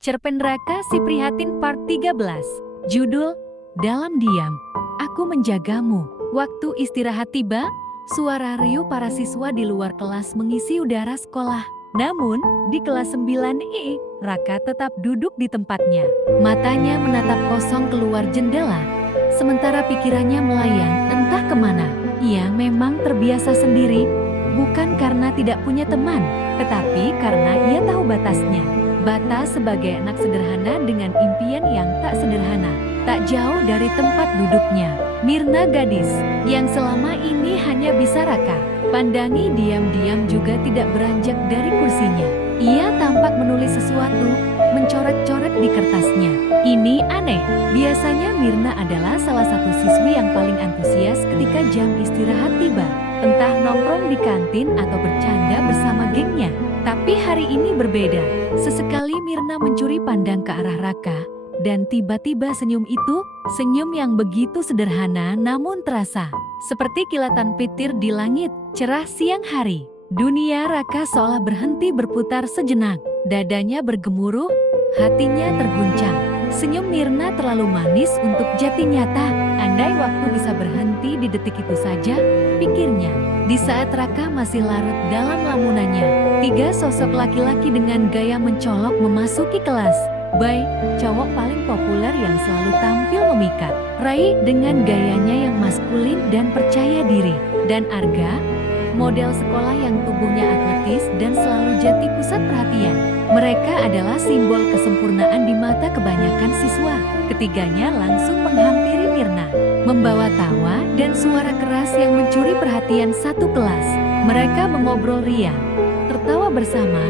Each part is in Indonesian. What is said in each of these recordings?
Cerpen Raka Si Prihatin Part 13. Judul, Dalam Diam, Aku Menjagamu. Waktu istirahat tiba, suara riuh para siswa di luar kelas mengisi udara sekolah. Namun, di kelas 9I, Raka tetap duduk di tempatnya. Matanya menatap kosong keluar jendela, sementara pikirannya melayang entah kemana. Ia memang terbiasa sendiri, bukan karena tidak punya teman, tetapi karena ia tahu batasnya. Batas sebagai anak sederhana dengan impian yang tak sederhana. Tak jauh dari tempat duduknya, Mirna gadis yang selama ini hanya bisa Raka pandangi diam-diam juga tidak beranjak dari kursinya. Ia tampak menulis sesuatu, mencoret-coret di kertasnya. Ini aneh, biasanya Mirna adalah salah satu siswi yang paling antusias ketika jam istirahat tiba. Entah nongkrong di kantin atau bercanda bersama gengnya. Tapi hari ini berbeda. Sesekali Mirna mencuri pandang ke arah Raka, dan tiba-tiba senyum itu, senyum yang begitu sederhana namun terasa seperti kilatan petir di langit, cerah siang hari. Dunia Raka seolah berhenti berputar sejenak, dadanya bergemuruh, hatinya terguncang. Senyum Mirna terlalu manis untuk jati nyata, andai waktu bisa berhenti di detik itu saja, pikirnya. Di saat Raka masih larut dalam lamunannya, tiga sosok laki-laki dengan gaya mencolok memasuki kelas. Bai, cowok paling populer yang selalu tampil memikat. Rai dengan gayanya yang maskulin dan percaya diri. Dan Arga, model sekolah yang tubuhnya atletis dan selalu jadi pusat perhatian. Mereka adalah simbol kesempurnaan di mata kebanyakan siswa. Ketiganya langsung menghampiri Mirna, membawa tawa dan suara keras yang mencuri perhatian satu kelas. Mereka mengobrol riang, tertawa bersama,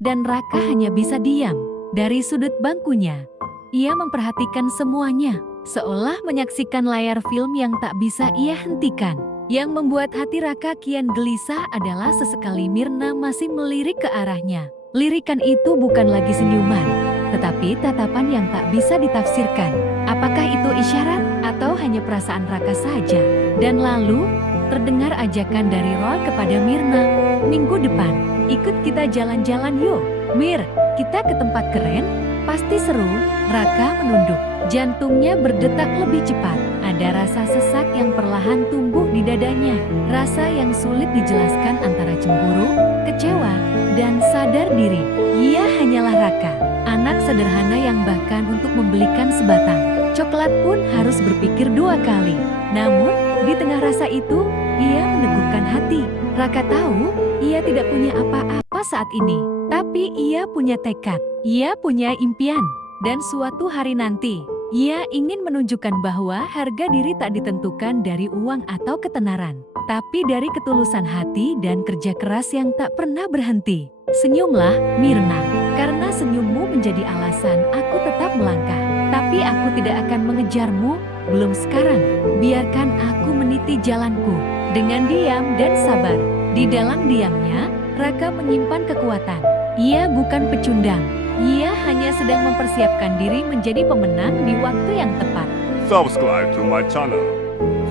dan Raka hanya bisa diam. Dari sudut bangkunya, ia memperhatikan semuanya, seolah menyaksikan layar film yang tak bisa ia hentikan. Yang membuat hati Raka kian gelisah adalah sesekali Mirna masih melirik ke arahnya. Lirikan itu bukan lagi senyuman, tetapi tatapan yang tak bisa ditafsirkan. Apakah itu isyarat atau hanya perasaan Raka saja? Dan lalu, terdengar ajakan dari Roy kepada Mirna, "Minggu depan, ikut kita jalan-jalan yuk. Mir, kita ke tempat keren, pasti seru." Raka menunduk, jantungnya berdetak lebih cepat. Ada rasa sesak yang perlahan tumbuh di dadanya, rasa yang sulit dijelaskan antara cemburu, kecewa, dan sadar diri. Ia hanyalah Raka, anak sederhana yang bahkan untuk membelikan sebatang coklat pun harus berpikir dua kali. Namun, di tengah rasa itu, ia meneguhkan hati. Raka tahu, ia tidak punya apa-apa saat ini. Tapi ia punya tekad, ia punya impian. Dan suatu hari nanti, ia ingin menunjukkan bahwa harga diri tak ditentukan dari uang atau ketenaran, tapi dari ketulusan hati dan kerja keras yang tak pernah berhenti. Senyumlah, Mirna, karena senyummu menjadi alasan aku tetap melangkah. Tapi aku tidak akan mengejarmu, belum sekarang. Biarkan aku meniti jalanku, dengan diam dan sabar. Di dalam diamnya, Raka menyimpan kekuatan. Ia bukan pecundang, ia hanya sedang mempersiapkan diri menjadi pemenang di waktu yang tepat. Subscribe to my channel.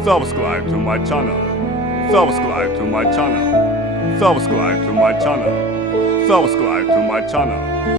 Subscribe to my channel. Subscribe to my channel. Subscribe to my channel. Subscribe to my channel.